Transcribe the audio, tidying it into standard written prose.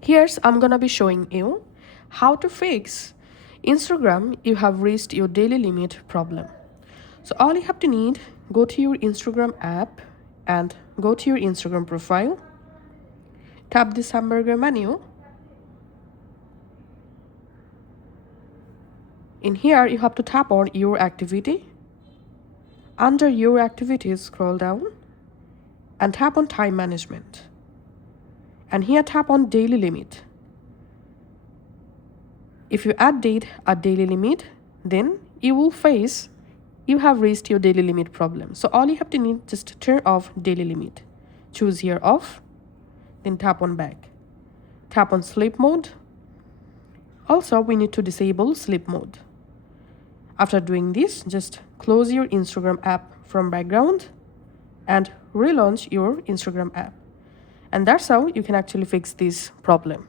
Here's I'm gonna be showing you how to fix Instagram you have reached your daily limit problem. So all you have to need, go to your Instagram app and go to your Instagram profile, tap this hamburger menu. In here you have to tap on your activity. Under your activities, scroll down and tap on time management. And here tap on daily limit. If you add date a daily limit, then you will face you have reached your daily limit problem. So all you have to need just turn off daily limit. Choose here off, then tap on back. Tap on sleep mode. Also, we need to disable sleep mode. After doing this, just close your Instagram app from background and relaunch your Instagram app. And that's how you can actually fix this problem.